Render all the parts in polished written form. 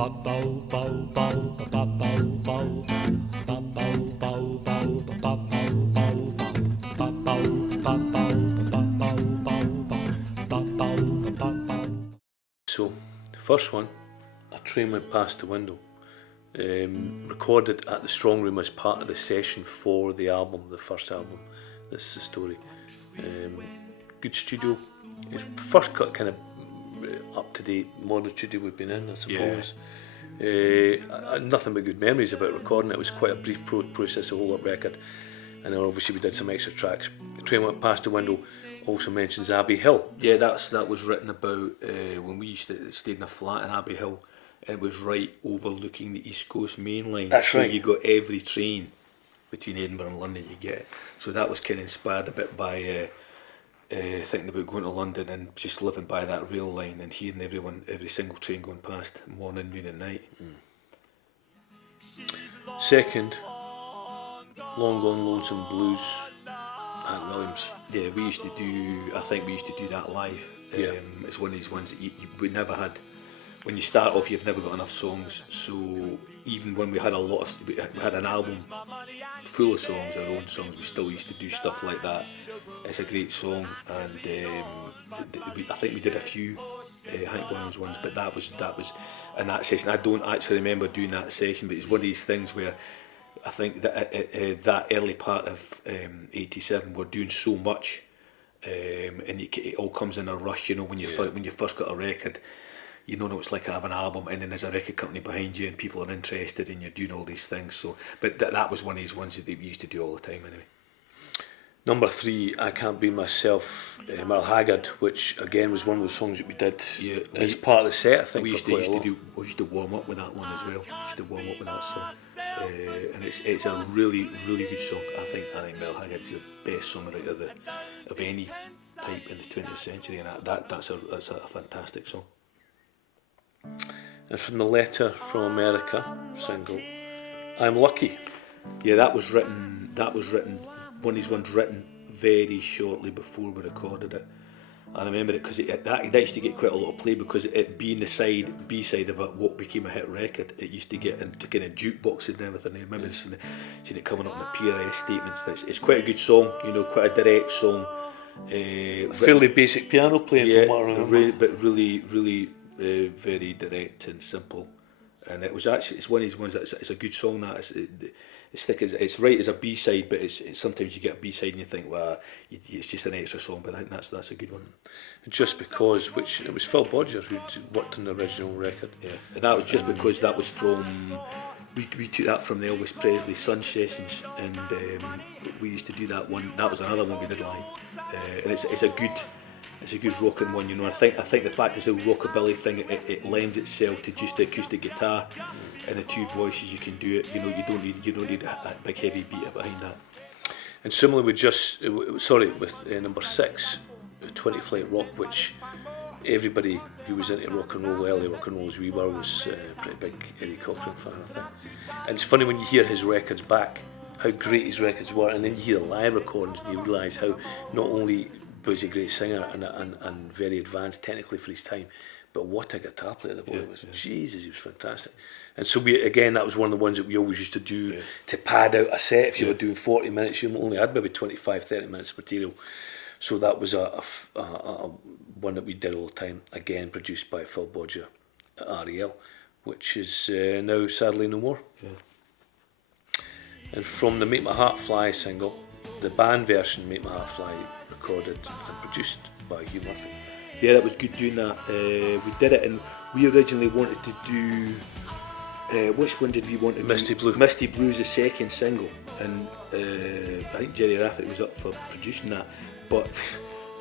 So, the first one, A Train Went Past the Window, recorded at the Strong Room as part of the session for the album, the first album. This is the story. Good studio. It's first cut kind of up-to-date modern studio we've been in, I suppose. Nothing but good memories about recording it. It was quite a brief process to hold up record, and then obviously we did some extra tracks. The Train Went Past the Window also mentions Abbey Hill. Yeah, that was written about when we used to stay in a flat in Abbey Hill, and it was right overlooking the East Coast main line. That's right. So you got every train between Edinburgh and London you get. So that was kind of inspired a bit by thinking about going to London and just living by that rail line and hearing every single train going past, morning, noon and night. Second, Long Gone Lonesome Blues, Hank Williams. Yeah, I think we used to do that live. Yeah. It's one of these ones that we never had. When you start off, you've never got enough songs. So even when we had an album full of songs, our own songs, we still used to do stuff like that. It's a great song, and I think we did a few Hank Williams ones, but that was in that session. I don't actually remember doing that session, but it's one of these things where I think that that early part of '87 we're doing so much, and it all comes in a rush. You know, when you first got a record, you don't know what it's like to have an album, and then there's a record company behind you, and people are interested, and you're doing all these things. So, but that was one of these ones that we used to do all the time anyway. Number 3, I Can't Be Myself, Merle Haggard, which again was one of those songs that we did as part of the set. I think we used to warm up with that one as well. We used to warm up with that song, and it's a really really good song. I think Merle Haggard is the best songwriter of any type in the 20th century, and that's a fantastic song. And from the Letter from America single, I'm Lucky. Yeah, that was written. One of these ones written very shortly before we recorded it. I remember it because that used to get quite a lot of play because it being the B-side of what became a hit record, it used to get into kind of jukeboxes and everything. I remember seeing it coming up in the PRS statements. It's quite a good song, you know, quite a direct song. Fairly basic piano playing, from what I remember. But really very direct and simple. And it's one of these ones that it's a good song. It's right as a B-side, but it's sometimes you get a B-side and you think, well, it's just an extra song. But I think that's a good one. Just Because, which it was Phil Bodger who worked on the original record. Yeah, and that was Just Because. That was from we took that from the Elvis Presley Sun sessions, and we used to do that one. That was another one we did live, and it's a good rocking one, you know. I think the fact it's a rockabilly thing, it lends itself to just the acoustic guitar and the two voices. You can do it, you know. You don't need a big heavy beat behind that. And similarly with number 6, 20 Flight Rock, which everybody who was into rock and roll, early rock and roll as we were, was a pretty big Eddie Cochran fan, I think. And it's funny when you hear his records back, how great his records were, and then you hear the live recordings and you realise how not only was he a great singer and very advanced technically for his time, but what a guitar player the boy was. Jesus, he was fantastic. And so that was one of the ones that we always used to do to pad out a set. If you were doing 40 minutes, you only had maybe 25-30 minutes of material. So that was a one that we did all the time, again produced by Phil Bodger at REL, which is now sadly no more. And from the Make My Heart Fly single, the band version Make My Heart Fly, recorded and produced by Hugh Murphy. Yeah, that was good doing that. We did it, and we originally wanted to do which one did we want to do? Misty Blue. Misty Blue is the second single, and I think Jerry Rafferty was up for producing that, but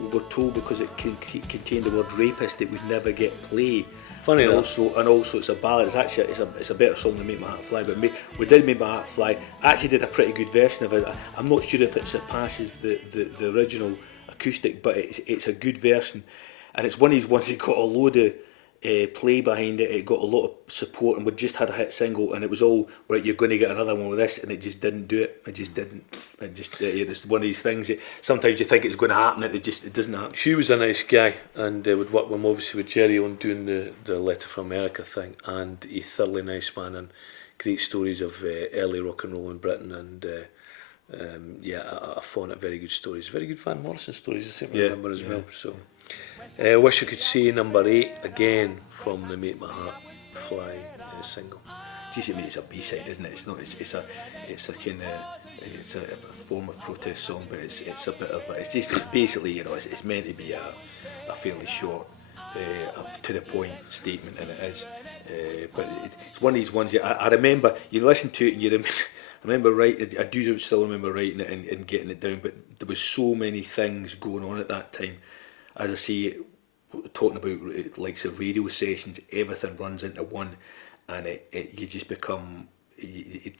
we were told because it contained the word rapist it would never get play. Funny and enough. Also it's a ballad. It's actually it's a better song than Make My Heart Fly. But we did Make My Heart Fly. I actually did a pretty good version of it. I'm not sure if it surpasses the original acoustic, but it's a good version, and it's one of these ones that got a load of play behind it. It got a lot of support, and we just had a hit single, and it was all right. You're going to get another one with this, and it just didn't do it. It just didn't. It's one of these things that sometimes you think it's going to happen, and it doesn't happen. Hugh was a nice guy, and would work with him obviously with Jerry on doing the Letter from America thing, and a thoroughly nice man, and great stories of early rock and roll in Britain, and I found it very good stories, very good Van Morrison stories. I seem to remember as well. So. Wish I Could Say, number 8, again from the Make My Heart Fly single. Geez, it's a B-side, isn't it? It's not. It's a kind of, it's a form of protest song, but it's a bit of. It's basically, it's meant to be a fairly short, to the point statement, and it is. But it's one of these ones. I remember you listen to it and you remember. I remember writing. I do still remember writing it and getting it down, but there was so many things going on at that time. As I say, talking about like the radio sessions, everything runs into one, and you just become, you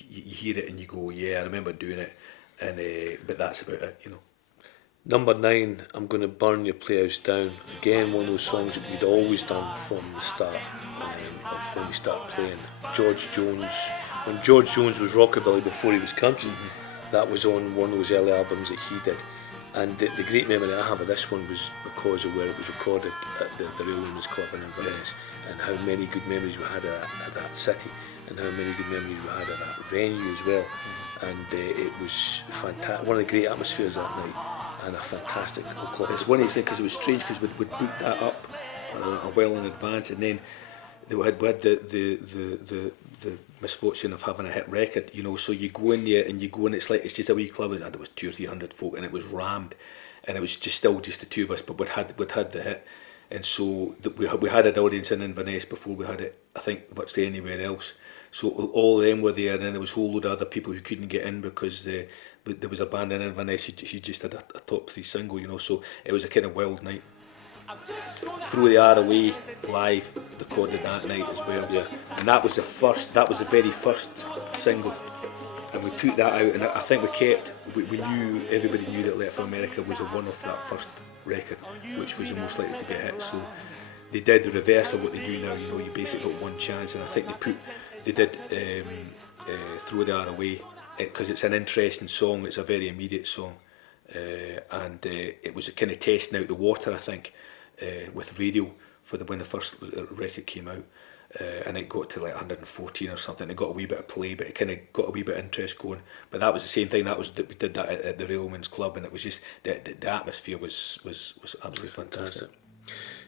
hear it and you go, yeah, I remember doing it, and but that's about it, Number 9, I'm Gonna Burn Your Playhouse Down. Again, one of those songs that we'd always done from the start, of when we started playing. George Jones, when George Jones was rockabilly before he was country, that was on one of those early albums that he did. And the great memory I have of this one was because of where it was recorded at the Railwayman's Club in Inverness, and how many good memories we had at that city, and how many good memories we had at that venue as well. And it was fantastic, one of the great atmospheres that night, and a fantastic club. It's one of these things, because it was strange, because we'd booked that up well in advance, and then we had the misfortune of having a hit record, so you go in there and it's like, it's just a wee club, there was 200 or 300 folk, and it was rammed, and it was still just the two of us, but we'd had the hit, and so we had an audience in Inverness before we had it, I think, virtually anywhere else. So all of them were there, and then there was a whole load of other people who couldn't get in because there was a band in Inverness who just had a top 3 single, so it was a kind of wild night. Throw the R Away live, recorded that night as well, and that was the very first single, and we put that out, and I think we knew, everybody knew that Letter from America was a one off that first record, which was the most likely to be a hit. So they did the reverse of what they do now, you basically got one chance, and I think they did Throw the R Away, because it's an interesting song, it's a very immediate song, and it was a kind of testing out the water, I think, with radio for when the first record came out, and it got to like 114 or something. It got a wee bit of play, but it kind of got a wee bit of interest going. But that was the same thing. We did that at the Railwayman's Club, and it was just the atmosphere was absolutely fantastic.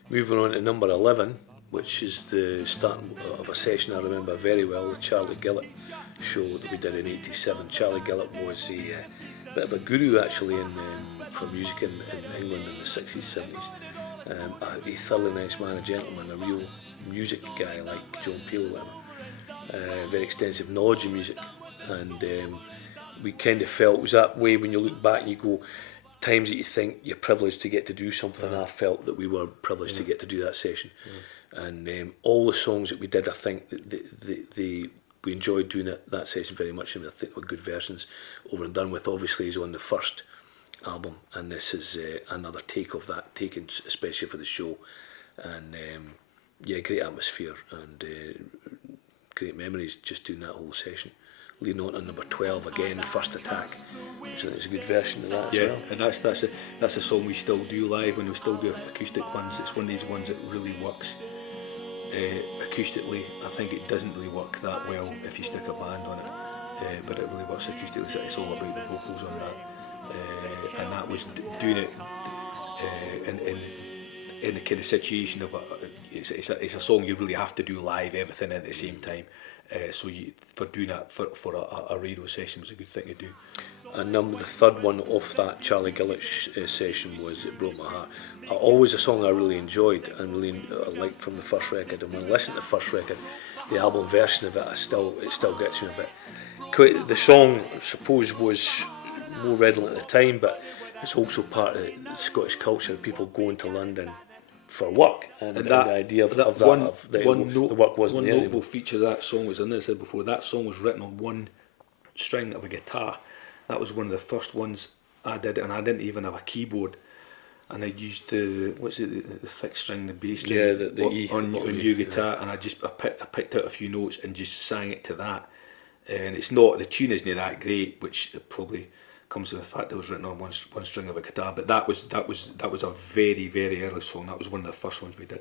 Moving on to number 11, which is the start of a session I remember very well, the Charlie Gillett show that we did in '87. Charlie Gillett was a bit of a guru actually for music in England in the 60s, 70s. A thoroughly nice man, a gentleman, a real music guy like John Peel, very extensive knowledge of music, and we kind of felt it was that way when you look back and you go, times that you think you're privileged to get to do something. I felt that we were privileged to get to do that session, and all the songs that we did, I think we enjoyed doing that session very much, and I think they were good versions. Over and Done With obviously is on the first album, and this is another take of that, taken especially for the show, and great atmosphere and great memories just doing that whole session. Leading on number 12 again, First Attack, which I think is a good version of that as well. And that's a song we still do live when we still do acoustic ones. It's one of these ones that really works acoustically. I think it doesn't really work that well if you stick a band on it, but it really works acoustically. It's all about the vocals on that. And that was doing it in the kind of situation of it's a song you really have to do live, everything at the same time. So for doing that for a radio session was a good thing to do. And the third one off that Charlie Gillett session was It Broke My Heart. Always a song I really enjoyed and really liked from the first record. And when I listen to the first record, the album version of it, it still gets me a bit. The song, I suppose, was more redolent at the time, but it's also part of the Scottish culture, people going to London for work, and the idea of the work wasn't there. One notable feature of that song was, as I said before, that song was written on one string of a guitar. That was one of the first ones I did, and I didn't even have a keyboard. and I used the fixed string, the bass string, Yeah, the E on bottom your E, guitar, and I picked out a few notes and just sang it to that. And it's not, the tune isn't that great, which probably comes to the fact that it was written on one string of a guitar. But that was a very, very early song. That was one of the first ones we did.